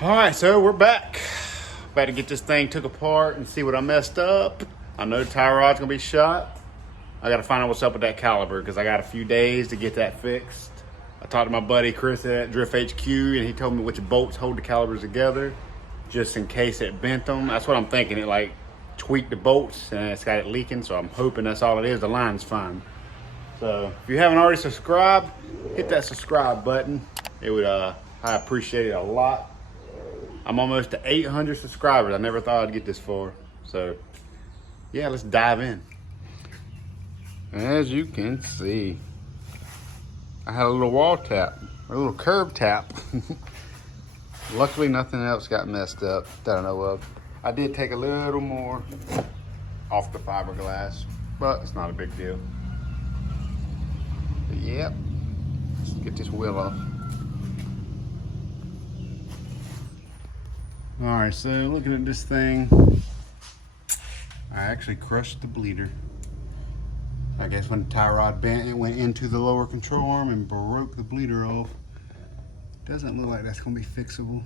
All right, so we're back. About to get this thing took apart and see what I messed up. I know the tie rod's gonna be shot. I gotta find out what's up with that caliber because I got a few days to get that fixed. I talked to my buddy Chris at Drift HQ and he told me which bolts hold the calibers together just in case it bent them. That's what I'm thinking. It like tweaked the bolts and it's got it leaking, so I'm hoping that's all it is. The line's fine. So if you haven't already subscribed, hit that subscribe button. It would I appreciate it a lot. I'm almost to 800 subscribers. I never thought I'd get this far. So yeah, let's dive in. As you can see, I had a little wall tap, a little curb tap. Luckily nothing else got messed up that I know of. I did take a little more off the fiberglass, but it's not a big deal. But yep, let's get this wheel off. All right, so looking at this thing, I actually crushed the bleeder. I guess when the tie rod bent, it went into the lower control arm and broke the bleeder off. Doesn't look like that's gonna be fixable.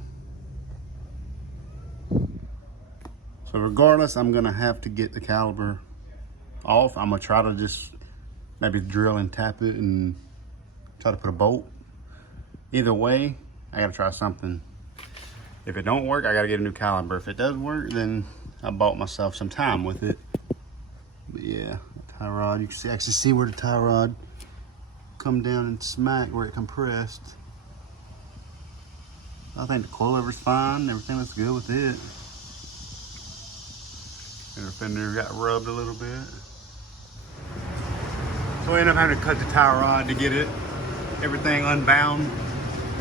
So regardless, I'm gonna have to get the caliber off. I'm gonna try to just maybe drill and tap it and try to put a bolt. Either way, I gotta try something. If it don't work, I gotta get a new caliber. If it does work, then I bought myself some time with it. But yeah, the tie rod, you can actually see where the tie rod come down and smack where it compressed. I think the coilover's fine. Everything looks good with it. Inner fender got rubbed a little bit. So I ended up having to cut the tie rod to get everything unbound.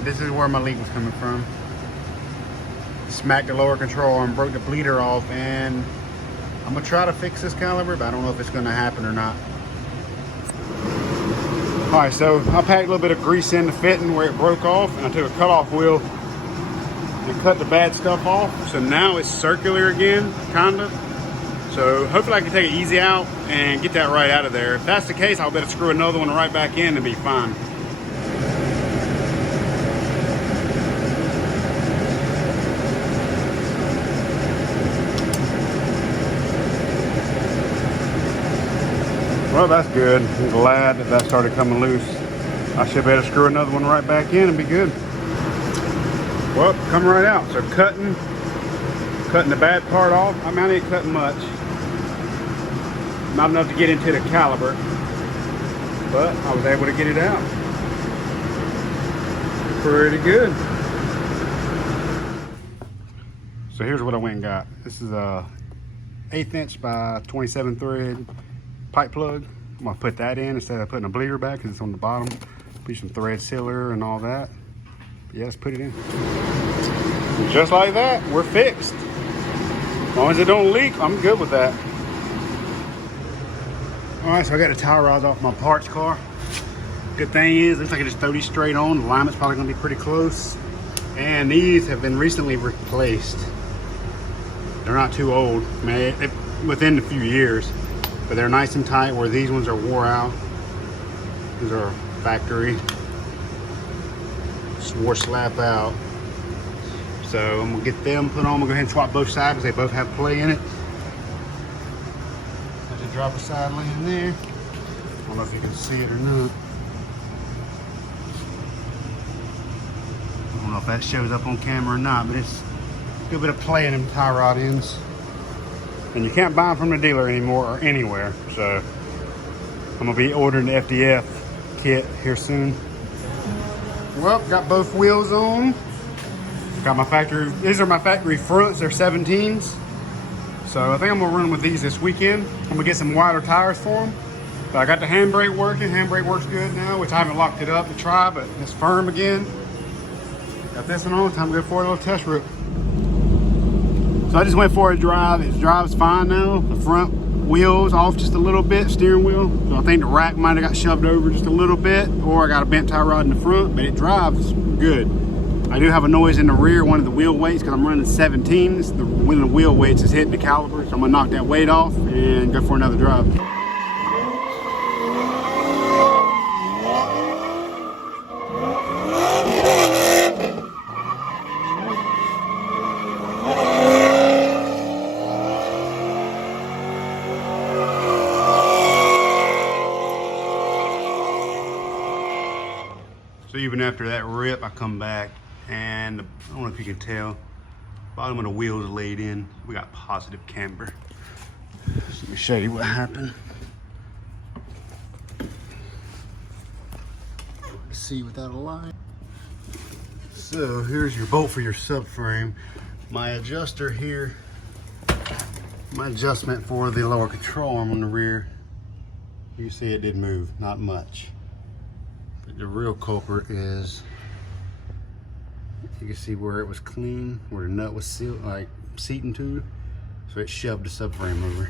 This is where my leak was coming from. Smacked the lower control arm, broke the bleeder off, and I'm gonna try to fix this caliber, but I don't know if it's gonna happen or not. All right, so I packed a little bit of grease in the fitting where it broke off, and I took a cutoff wheel and cut the bad stuff off. So now it's circular again, kinda. So hopefully I can take it easy out and get that right out of there. If that's the case, I'll better screw another one right back in and be fine. Well, that's good. I'm glad that started coming loose. I should better screw another one right back in and be good. Well, coming right out. So cutting the bad part off. I mean, I ain't cutting much. Not enough to get into the caliber, but I was able to get it out. Pretty good. So here's what I went and got. This is a 1/8 inch by 27 thread pipe plug. I'm gonna put that in instead of putting a bleeder back because it's on the bottom. Put some thread sealer and all that. But yeah, let's put it in. And just like that, we're fixed. As long as it don't leak, I'm good with that. All right, so I got the tie rods off my parts car. Good thing is, looks like I just throw these straight on. The alignment's probably gonna be pretty close. And these have been recently replaced. They're not too old, man. Within a few years. But they're nice and tight where these ones are wore out. These are factory. Swore slap out. So I'm gonna get them put on. I'm gonna go ahead and swap both sides because they both have play in it. I just drop a side lane there. I don't know if you can see it or not. I don't know if that shows up on camera or not, but it's a good bit of play in them tie rod ends. And you can't buy them from the dealer anymore or anywhere. So I'm gonna be ordering the FDF kit here soon. Well, got both wheels on. Got my factory, these are my factory fronts, they're 17s. So I think I'm gonna run with these this weekend. I'm gonna get some wider tires for them. But I got the handbrake working, handbrake works good now, which I haven't locked it up to try, but it's firm again. Got this one on, time to go for a little test rip. So I just went for a drive. It drives fine now. The front wheel's off just a little bit, steering wheel. So I think the rack might have got shoved over just a little bit, or I got a bent tie rod in the front, but it drives good. I do have a noise in the rear, one of the wheel weights, because I'm running 17s. One of the wheel weights is hitting the caliper, so I'm gonna knock that weight off and go for another drive. after that rip, I come back and I don't know if you can tell, bottom of the wheel is laid in. We got positive camber. So let me show you what happened. Let's see without a light. So here's your bolt for your subframe. My adjuster here, my adjustment for the lower control arm on the rear, you see it did move, not much. But the real culprit is, you can see where it was clean, where the nut was sealed, like seating to, so it shoved the subframe over.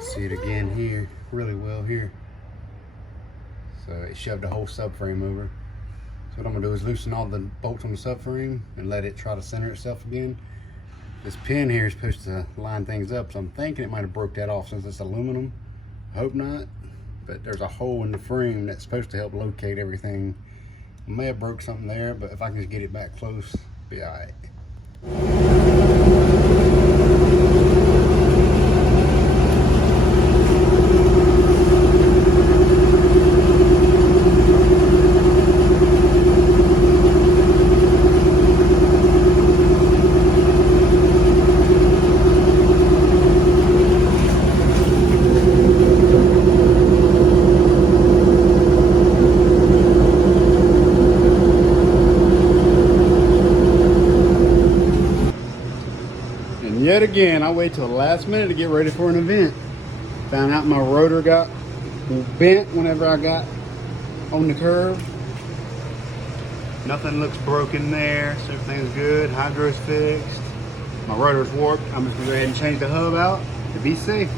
See it again here, really well here. So it shoved the whole subframe over. So what I'm gonna do is loosen all the bolts on the subframe and let it try to center itself again. This pin here is supposed to line things up, so I'm thinking it might have broke that off since it's aluminum. I hope not, but there's a hole in the frame that's supposed to help locate everything. I may have broke something there, but if I can just get it back close, be all right. Yet again, I wait till the last minute to get ready for an event. Found out my rotor got bent whenever I got on the curve. Nothing looks broken there, so everything's good. Hydro's fixed. My rotor's warped. I'm just gonna go ahead and change the hub out to be safe.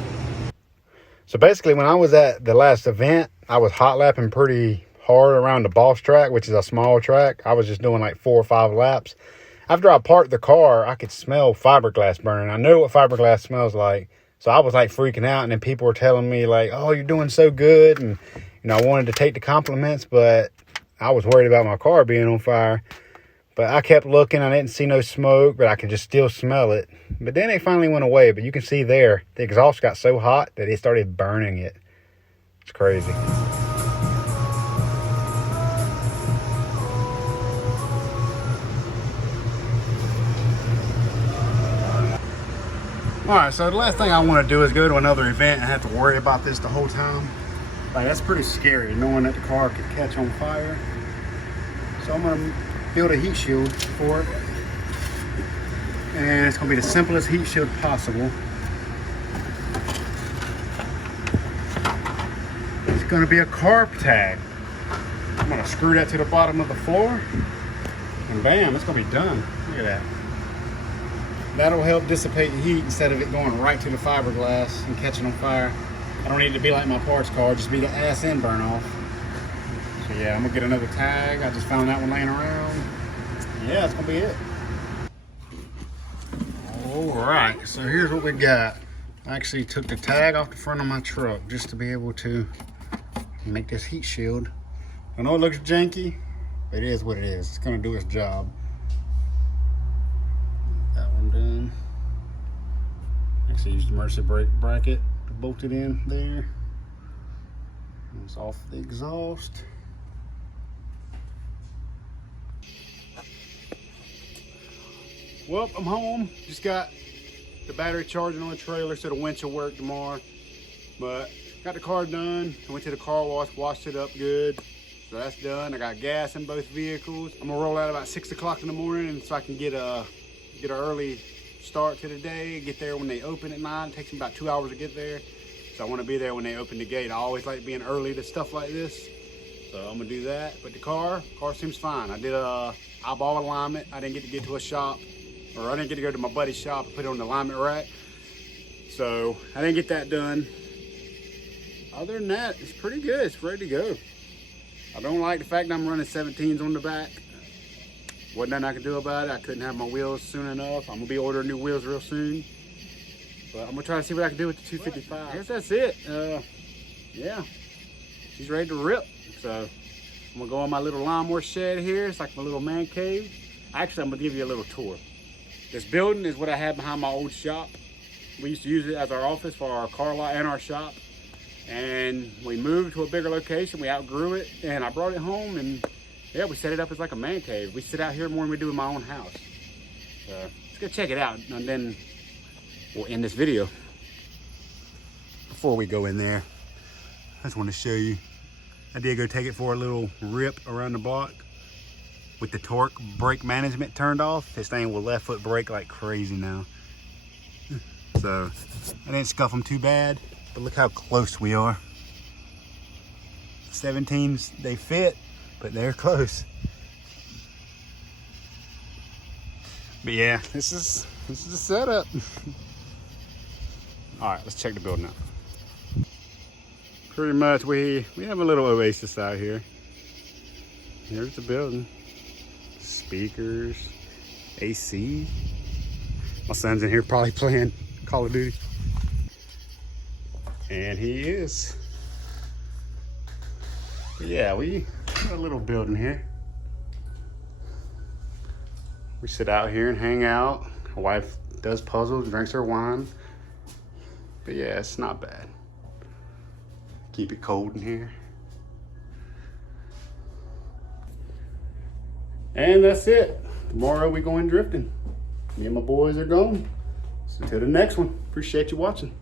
So basically, when I was at the last event, I was hot lapping pretty hard around the boss track, which is a small track. I was just doing like 4 or 5 laps. After I parked the car, I could smell fiberglass burning. I know what fiberglass smells like. So I was like freaking out, and then people were telling me like, oh, you're doing so good. And, you know, I wanted to take the compliments, but I was worried about my car being on fire. But I kept looking. I didn't see no smoke, but I could just still smell it. But then it finally went away. But you can see there, the exhaust got so hot that it started burning it. It's crazy. All right, so the last thing I want to do is go to another event and have to worry about this the whole time. Like, that's pretty scary, knowing that the car could catch on fire. So I'm gonna build a heat shield for it. And it's gonna be the simplest heat shield possible. It's gonna be a carb tag. I'm gonna screw that to the bottom of the floor, and bam, it's gonna be done. Look at that. That'll help dissipate the heat instead of it going right to the fiberglass and catching on fire. I don't need it to be like my parts car, just be the ass end burn off. So yeah, I'm gonna get another tag. I just found that one laying around. Yeah, that's gonna be it. All right, so here's what we got. I actually took the tag off the front of my truck just to be able to make this heat shield. I know it looks janky, but it is what it is. It's gonna do its job. That one done. Actually used the emergency brake bracket to bolt it in there. It's off the exhaust. Well, I'm home. Just got the battery charging on the trailer so the winch will work tomorrow. But got the car done. I went to the car wash, washed it up good. So that's done. I got gas in both vehicles. I'm gonna roll out about 6 o'clock in the morning so I can get an early start to the day, get there when they open at 9. It takes me about 2 hours to get there. So I want to be there when they open the gate. I always like being early to stuff like this. So I'm gonna do that. But the car seems fine. I did a eyeball alignment. I didn't get to get to a shop, or I didn't get to go to my buddy's shop and put it on the alignment rack. So I didn't get that done. Other than that, it's pretty good. It's ready to go. I don't like the fact that I'm running 17s on the back. Wasn't nothing I could do about it. I couldn't have my wheels soon enough. I'm gonna be ordering new wheels real soon. But I'm gonna try to see what I can do with the 255. I guess that's it. Yeah, she's ready to rip. So I'm gonna go on my little lawnmower shed here. It's like my little man cave. Actually, I'm gonna give you a little tour. This building is what I had behind my old shop. We used to use it as our office for our car lot and our shop. And we moved to a bigger location. We outgrew it, and I brought it home, and yeah, we set it up as like a man cave. We sit out here more than we do in my own house. So let's go check it out, and then we'll end this video. Before we go in there, I just want to show you, I did go take it for a little rip around the block with the torque brake management turned off. This thing will left foot brake like crazy now. So I didn't scuff them too bad, but look how close we are. 17s, they fit, but they're close. But yeah, this is the setup. All right, let's check the building out. Pretty much we have a little oasis out here. Here's the building. Speakers, AC. My son's in here probably playing Call of Duty. And he is. But yeah, we got a little building here. We sit out here and hang out. My wife does puzzles, drinks her wine. But yeah, it's not bad. Keep it cold in here. And that's it. Tomorrow we going drifting. Me and my boys are going. So until the next one, appreciate you watching.